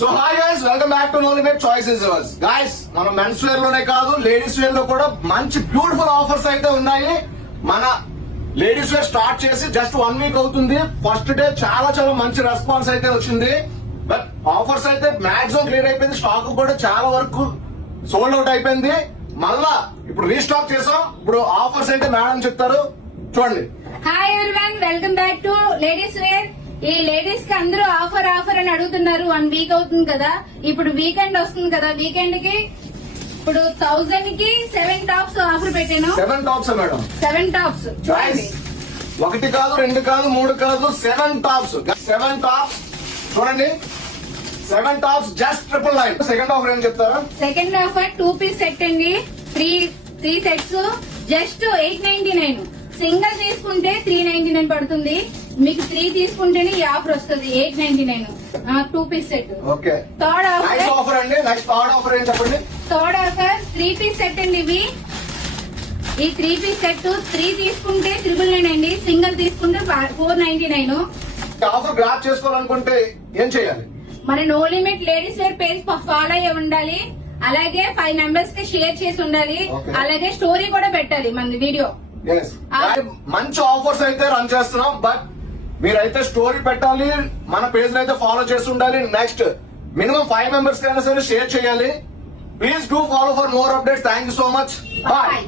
So hi guys, welcome back to know limit choices yours. Guys, మన men's wear లోనే కాదు ladies wear లో కూడా మంచి బ్యూటిఫుల్ ఆఫర్స్ అయితే ఉన్నాయి. మన లేడీస్ వేర్ స్టార్ట్ చేసి జస్ట్ 1 వీక్ అవుతుంది. ఫస్ట్ డే చాలా చాలా మంచి రెస్పాన్స్ అయితే వచ్చింది. బట్ ఆఫర్స్ అయితే మాక్సిమం క్లియర్ అయిపోయింది. స్టాక్ కూడా చాలా వరకు సోల్డ్ అవుట్ అయిపోయింది. మళ్ళా ఇప్పుడు రీస్టాక్ చేసాం. ఇప్పుడు ఆఫర్స్ అయితే మేడం చెప్తారు, చూడండి. Hi everyone, welcome back to ladies wear. ఈ లేడీస్ కి అందరూ ఆఫర్ ఆఫర్ అని అడుగుతున్నారు. 1 వీక్ అవుతుంది కదా, ఇప్పుడు వీకెండ్ వస్తుంది కదా. వీకెండ్ కి ఇప్పుడు 1000 కి 7 టాప్స్ ఆఫర్ పెట్టాను. 7 టాప్స్ మేడం, 7 టాప్స్ చూడండి. 1 కాదు, 2 కాదు, 3 కాదు, 7 టాప్స్. 7 టాప్స్ చూడండి. 7 టాప్స్ జస్ట్ 999. సెకండ్ ఆఫర్ ఏం చెప్తారా? సెకండ్ ఆఫర్ 2 పీస్ సెట్ అండి. 3 సెట్స్ జస్ట్ 899. సింగిల్ తీసుకుంటే 399 పడుతుంది. మీకు 3 తీసుకుంటేనే ఈ ఆఫర్ వస్తుంది. 899 2 piece set. Okay, third nice offer offer అండి. నెక్స్ట్ థర్డ్ ఆఫర్ ఏం చెప్పండి? థర్డ్ ఆఫర్ 3 పీస్ సెట్ అండి. ఇవి ఈ 3 పీస్ సెట్ 3 తీసుకుంటే 999 అండి. సింగిల్ తీసుకుంటే 499. ఆఫర్ గ్రాప్ చేసుకోవాలనుకుంటే ఏం చేయాలి? మన no limit ladies wear page follow అయ్యి ఉండాలి. అలాగే 5 మెంబర్స్ కి షేర్ చేసి ఉండాలి. Okay. అలాగే స్టోరీ కూడా పెట్టాలి మన వీడియో. మంచి ఆఫర్స్ అయితే రన్ చేస్తున్నాం. బట్ మీరైతే స్టోరీ పెట్టాలి, మన పేజ్ అయితే ఫాలో చేసి ఉండాలి. నెక్స్ట్ మినిమం 5 మెంబర్స్ కైనా సరే షేర్ చేయాలి. Please do follow for more updates. Thank you so much. Bye.